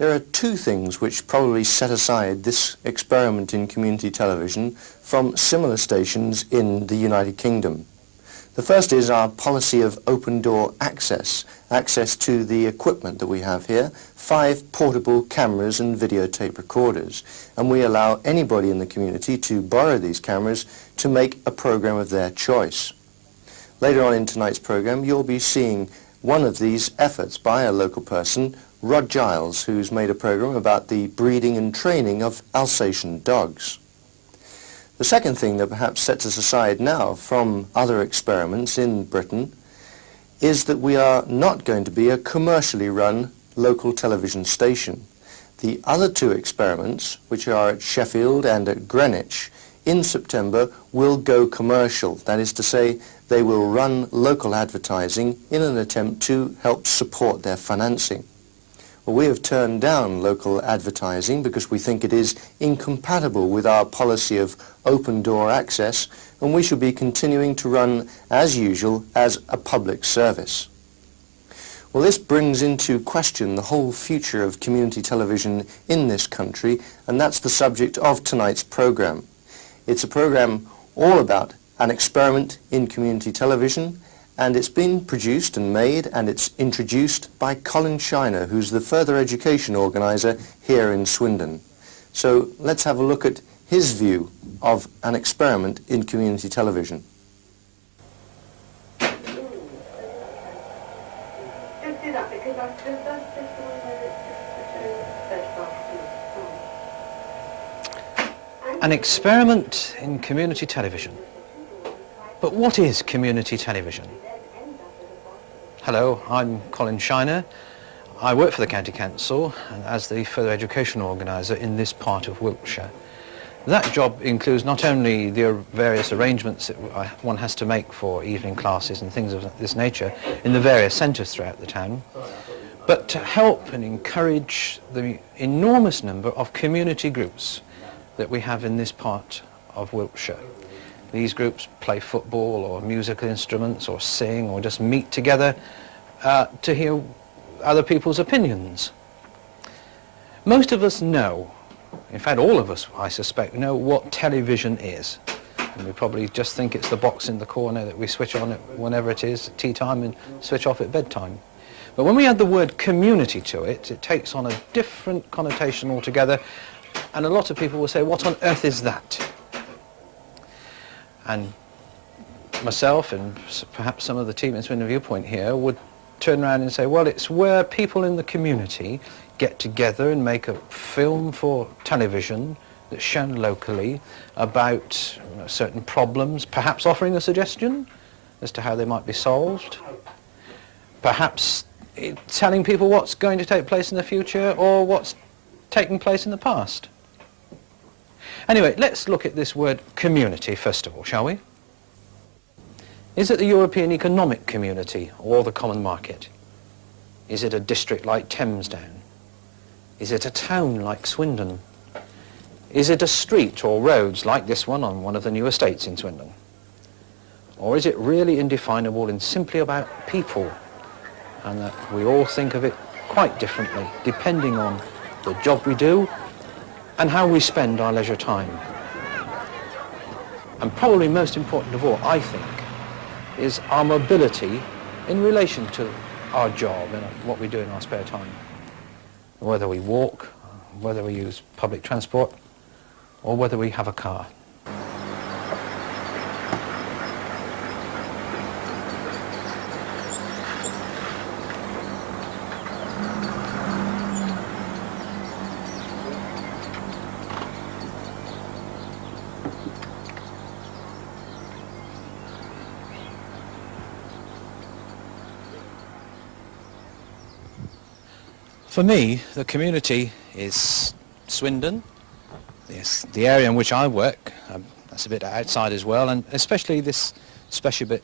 There are two things which probably set aside this experiment in community television from similar stations in the United Kingdom. The first is our policy of open door access to the equipment that we have here, 5 portable cameras and videotape recorders, and we allow anybody in the community to borrow these cameras to make a program of their choice. Later on in tonight's program you'll be seeing one of these efforts by a local person, Rod Giles, who's made a program about the breeding and training of Alsatian dogs. The second thing that perhaps sets us aside now from other experiments in Britain is that we are not going to be a commercially run local television station. The other two experiments, which are at Sheffield and at Greenwich, in September will go commercial. That is to say, they will run local advertising in an attempt to help support their financing. Well, we have turned down local advertising because we think it is incompatible with our policy of open door access, and we should be continuing to run as usual as a public service. Well, this brings into question the whole future of community television in this country, and that's the subject of tonight's program. It's a program all about an experiment in community television, and it's been produced and made and it's introduced by Colin Shiner, who's the further education organiser here in Swindon. So let's have a look at his view of an experiment in community television. Just do that because that's just the one where it's An experiment in community television. But what is community television? Hello, I'm Colin Shiner. I work for the County Council as the further education organiser in this part of Wiltshire. That job includes not only the various arrangements that one has to make for evening classes and things of this nature in the various centres throughout the town, but to help and encourage the enormous number of community groups that we have in this part of Wiltshire. These groups play football or musical instruments or sing or just meet together to hear other people's opinions. Most of us know, in fact all of us I suspect, know what television is. And we probably just think it's the box in the corner that we switch on it whenever it is, at tea time, and switch off at bedtime. But when we add the word community to it, it takes on a different connotation altogether, and a lot of people will say, what on earth is that? And myself and perhaps some of the team in Swindon Viewpoint here would turn around and say, well, it's where people in the community get together and make a film for television that's shown locally about certain problems, perhaps offering a suggestion as to how they might be solved, perhaps telling people what's going to take place in the future or what's taken place in the past. Anyway, let's look at this word community first of all, shall we? Is it the European Economic Community or the Common Market? Is it a district like Thamesdown? Is it a town like Swindon? Is it a street or roads like this one on one of the new estates in Swindon? Or is it really indefinable and simply about people, and that we all think of it quite differently depending on the job we do and how we spend our leisure time? And probably most important of all, I think, is our mobility in relation to our job and what we do in our spare time. Whether we walk, whether we use public transport, or whether we have a car. For me, the community is Swindon, the area in which I work. That's a bit outside as well, and especially this special bit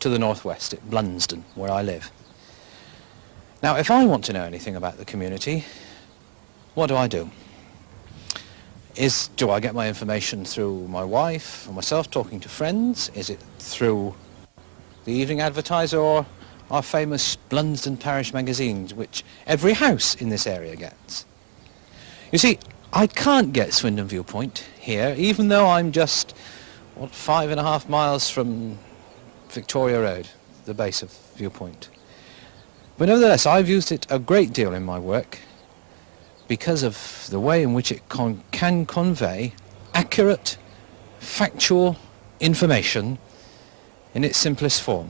to the northwest at Blunsdon, where I live. Now, if I want to know anything about the community, what do? Do I get my information through my wife or myself talking to friends? Is it through the Evening Advertiser or our famous Blunsdon Parish magazines, which every house in this area gets? You see, I can't get Swindon Viewpoint here, even though I'm just, 5.5 miles from Victoria Road, the base of Viewpoint. But nevertheless, I've used it a great deal in my work because of the way in which it can convey accurate, factual information in its simplest form.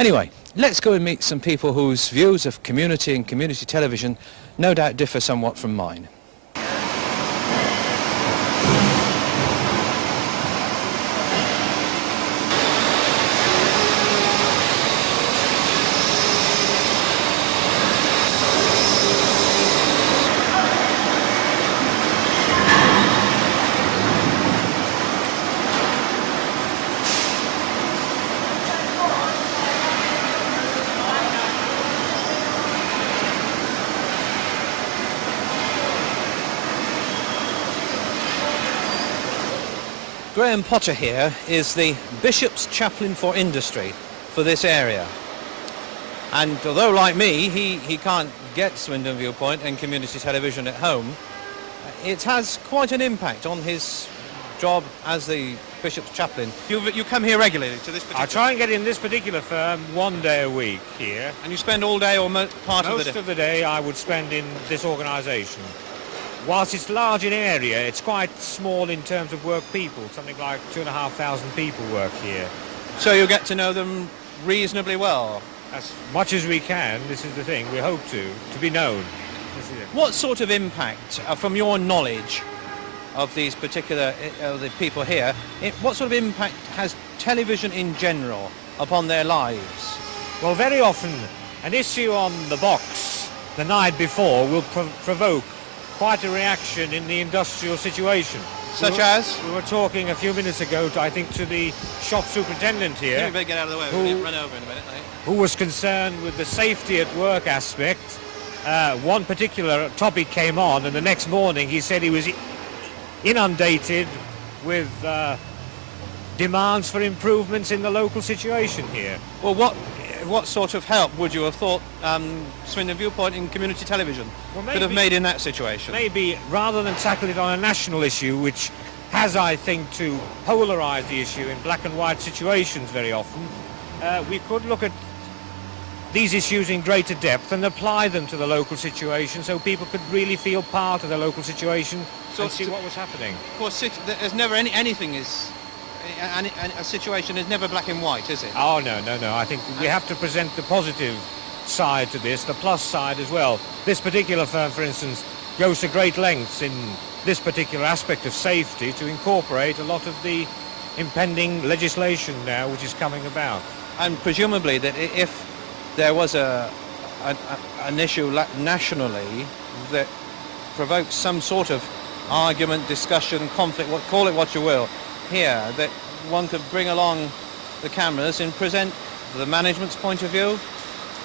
Anyway, let's go and meet some people whose views of community and community television no doubt differ somewhat from mine. Graham Potter here is the Bishop's Chaplain for Industry for this area. And although, like me, he can't get Swindon Viewpoint and community television at home, it has quite an impact on his job as the Bishop's Chaplain. You come here regularly to this particular... I try and get in this particular firm 1 day a week here. And you spend all day or part of the day? Most of the day I would spend in this organisation. Whilst it's large in area, it's quite small in terms of work people. Something like 2,500 people work here. So you get to know them reasonably well? As much as we can, this is the thing, we hope to be known. This is it. What sort of impact, from your knowledge of these particular the people here, what sort of impact has television in general upon their lives? Well, very often an issue on the box the night before will provoke quite a reaction in the industrial situation. Such as? We were talking a few minutes ago, to the shop superintendent here. You better get out of the way, we'll run over in a minute, mate. Who was concerned with the safety at work aspect. One particular topic came on, and the next morning he said he was inundated with demands for improvements in the local situation here. Well, what sort of help would you have thought Swindon Viewpoint in community television could have made in that situation? Maybe rather than tackle it on a national issue, which has, I think, to polarise the issue in black and white situations very often, we could look at these issues in greater depth and apply them to the local situation so people could really feel part of the local situation and see what was happening. Of course, there's never anything is... a situation is never black and white, is it? Oh, no. I think we have to present the positive side to this, the plus side as well. This particular firm, for instance, goes to great lengths in this particular aspect of safety to incorporate a lot of the impending legislation now which is coming about. And presumably that if there was an issue nationally that provokes some sort of argument, discussion, conflict, call it what you will, here, that one could bring along the cameras and present the management's point of view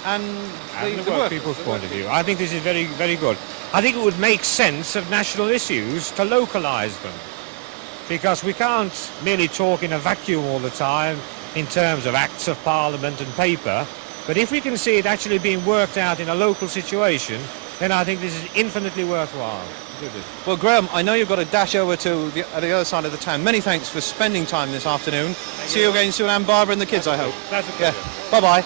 and the work people's point of view. I think this is very, very good. I think it would make sense of national issues to localise them, because we can't merely talk in a vacuum all the time in terms of acts of parliament and paper, but if we can see it actually being worked out in a local situation, then I think this is infinitely worthwhile. Well, Graham, I know you've got to dash over to the other side of the town. Many thanks for spending time this afternoon. See you again soon, and Barbara and the kids, I hope. That's a pleasure. Yeah. Bye-bye.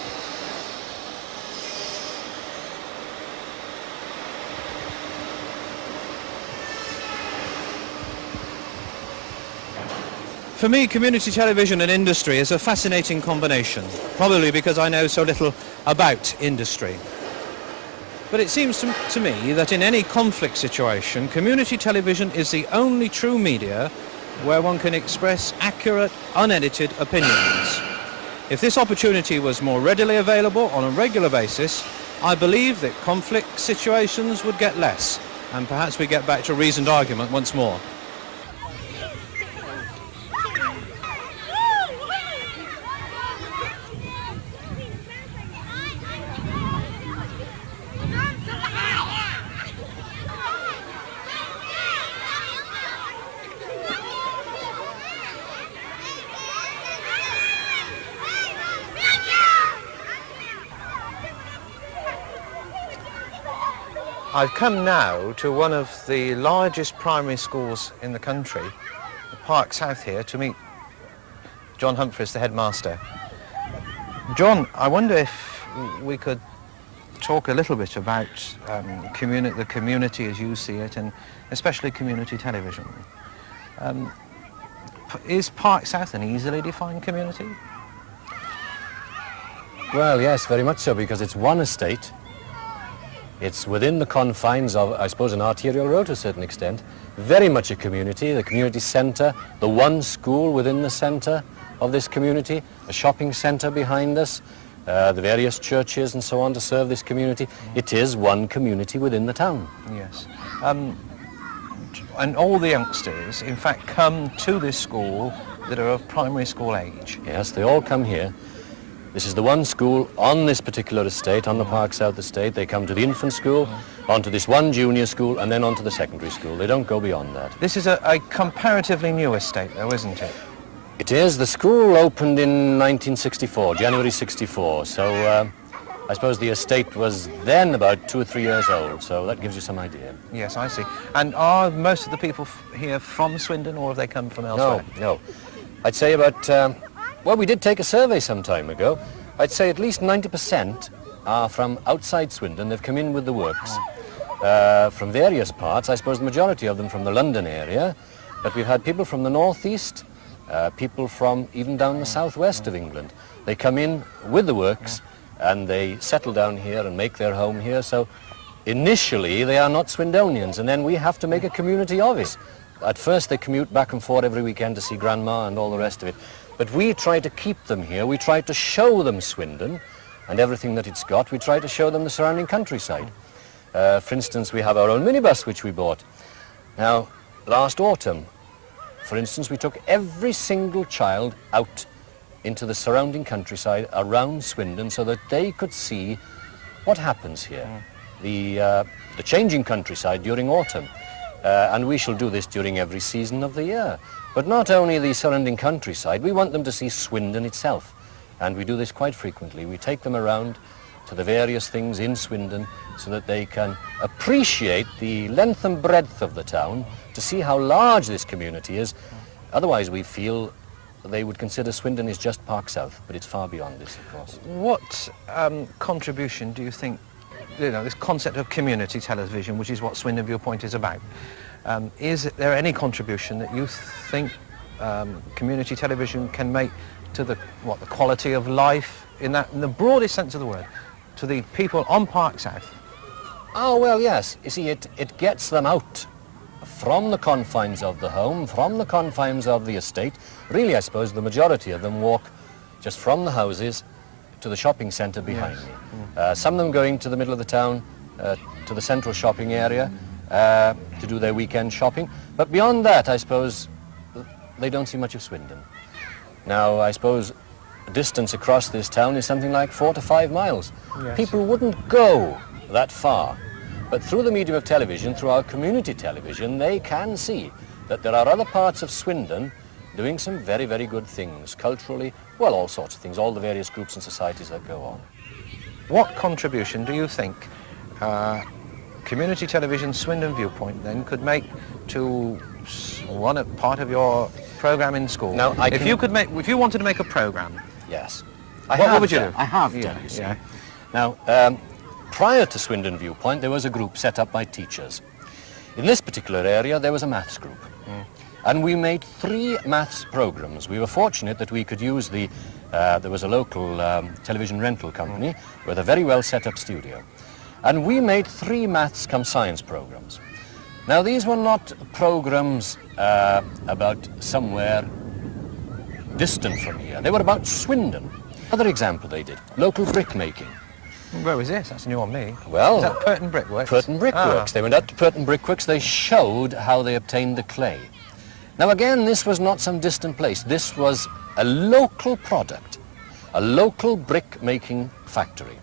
For me, community television and industry is a fascinating combination, probably because I know so little about industry. But it seems to me that in any conflict situation, community television is the only true media where one can express accurate, unedited opinions. If this opportunity was more readily available on a regular basis, I believe that conflict situations would get less, and perhaps we get back to reasoned argument once more. I've come now to one of the largest primary schools in the country, Park South here, to meet John Humphreys, the headmaster. John, I wonder if we could talk a little bit about the community as you see it, and especially community television. Is Park South an easily defined community? Well, yes, very much so, because it's one estate. It's within the confines of, I suppose, an arterial road to a certain extent. Very much a community, the community centre, the one school within the centre of this community, a shopping centre behind us, the various churches and so on to serve this community. It is one community within the town. Yes. And all the youngsters, in fact, come to this school that are of primary school age. Yes, they all come here. This is the one school on this particular estate, on the Park South estate. They come to the infant school, onto this one junior school, and then onto the secondary school. They don't go beyond that. This is a comparatively new estate, though, isn't it? It is. The school opened in 1964, January 64, so I suppose the estate was then about 2 or 3 years old, so that gives you some idea. Yes, I see. And are most of the people here from Swindon, or have they come from elsewhere? No. I'd say about, well, we did take a survey some time ago. I'd say at least 90% are from outside Swindon. They've come in with the works from various parts. I suppose the majority of them from the London area, but we've had people from the northeast, people from even down the southwest of England. They come in with the works and they settle down here and make their home here. So initially they are not Swindonians, and then we have to make a community of it. At first they commute back and forth every weekend to see Grandma and all the rest of it. But we try to keep them here. We try to show them Swindon and everything that it's got. We try to show them the surrounding countryside. For instance, we have our own minibus which we bought. Now, last autumn, for instance, we took every single child out into the surrounding countryside around Swindon so that they could see what happens here, the changing countryside during autumn. And we shall do this during every season of the year. But not only the surrounding countryside, we want them to see Swindon itself. And we do this quite frequently. We take them around to the various things in Swindon so that they can appreciate the length and breadth of the town, to see how large this community is. Otherwise, we feel they would consider Swindon is just Park South, but it's far beyond this, of course. What contribution do you think, this concept of community television, which is what Swindon Viewpoint is about, is there any contribution that you think community television can make to the quality of life in the broadest sense of the word, to the people on Park South? Oh, well, yes. You see, it gets them out from the confines of the home, from the confines of the estate. Really, I suppose the majority of them walk just from the houses to the shopping centre behind me. Some of them going to the middle of the town, to the central shopping area, to do their weekend shopping. But beyond that, I suppose, they don't see much of Swindon. Now, I suppose the distance across this town is something like 4 to 5 miles. Yes. People wouldn't go that far. But through the medium of television, through our community television, they can see that there are other parts of Swindon doing some very, very good things, culturally, well, all sorts of things, all the various groups and societies that go on. What contribution do you think community television Swindon Viewpoint then could make to one part of your program in school? Now, if you wanted to make a program, Yes. what would you do? I have Yeah, done, you see. yeah. Now, prior to Swindon Viewpoint, there was a group set up by teachers. In this particular area, there was a maths group. And we made 3 maths programs. We were fortunate that we could use there was a local television rental company with a very well set up studio. And we made 3 maths cum science programs. Now, these were not programs about somewhere distant from here. They were about Swindon. Another example they did, local brick making. Where was this? That's new on me. Well, Is that Purton Brickworks? Purton Brickworks. They went out to Purton Brickworks. They showed how they obtained the clay. Now again, this was not some distant place. This was a local product, a local brick making factory.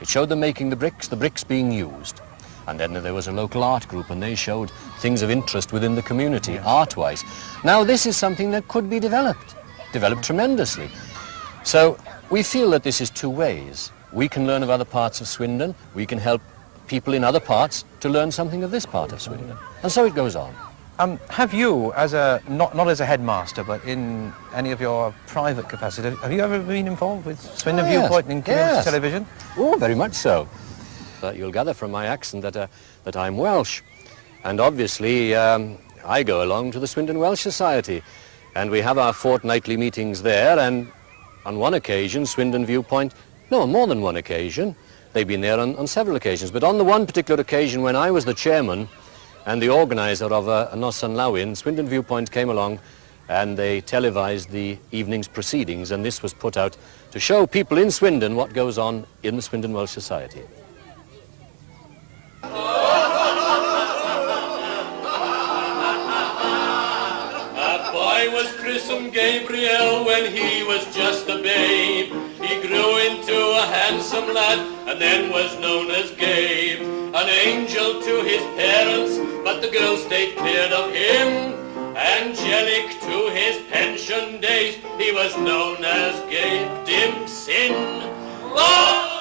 It showed them making the bricks being used. And then there was a local art group, and they showed things of interest within the community, art-wise. Now this is something that could be developed tremendously. So we feel that this is 2 ways. We can learn of other parts of Swindon. We can help people in other parts to learn something of this part of Swindon. And so it goes on. Have you, as a not as a headmaster, but in any of your private capacity, have you ever been involved with Swindon Viewpoint in community television? Oh, very much so. You'll gather from my accent that I'm Welsh. And obviously, I go along to the Swindon Welsh Society. And we have our fortnightly meetings there. And on one occasion, Swindon Viewpoint, no, more than one occasion, they've been there on several occasions. But on the one particular occasion when I was the chairman and the organiser of a Noson Lawin, Swindon Viewpoint came along and they televised the evening's proceedings, and this was put out to show people in Swindon what goes on in the Swindon Welsh Society. A boy was christened Gabriel when he was just a babe. He grew into a handsome lad and then was known as Gabe. An angel to his parents, but the girl stayed clear of him. Angelic to his pension days, he was known as Gabe Dimson. Oh!